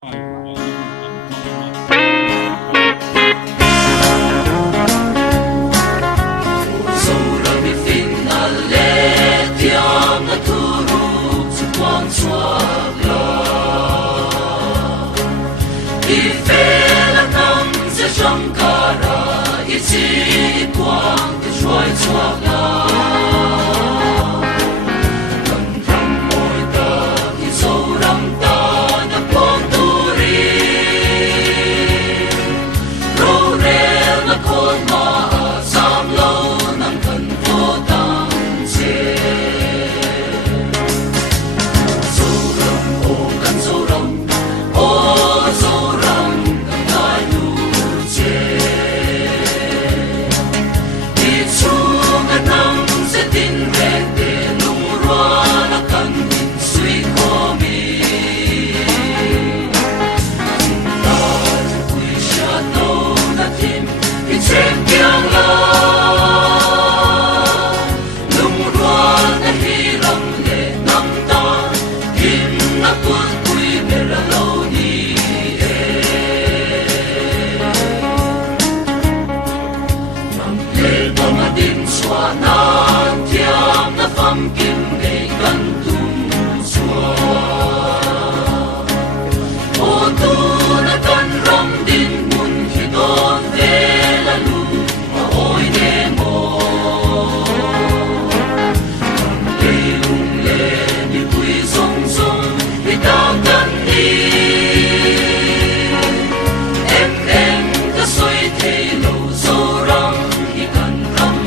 I phê năm sẽ trong cả ra ít chỉ quang để trôi choạc la cần thầm môi ta thì sâu răng ta đã quang tu ri rô rê là con mà sam lâu nằm cần vô tăng chế sâu răng ô cần sâu răng ô sâu răng nan thiam na pham kim nei kan tum chua o tu na kan ram din mun hi don ve la lu ma oi ne mo le lung le ni pui song song ni ta kan ni em ta soi thei lo so rang hi kan ram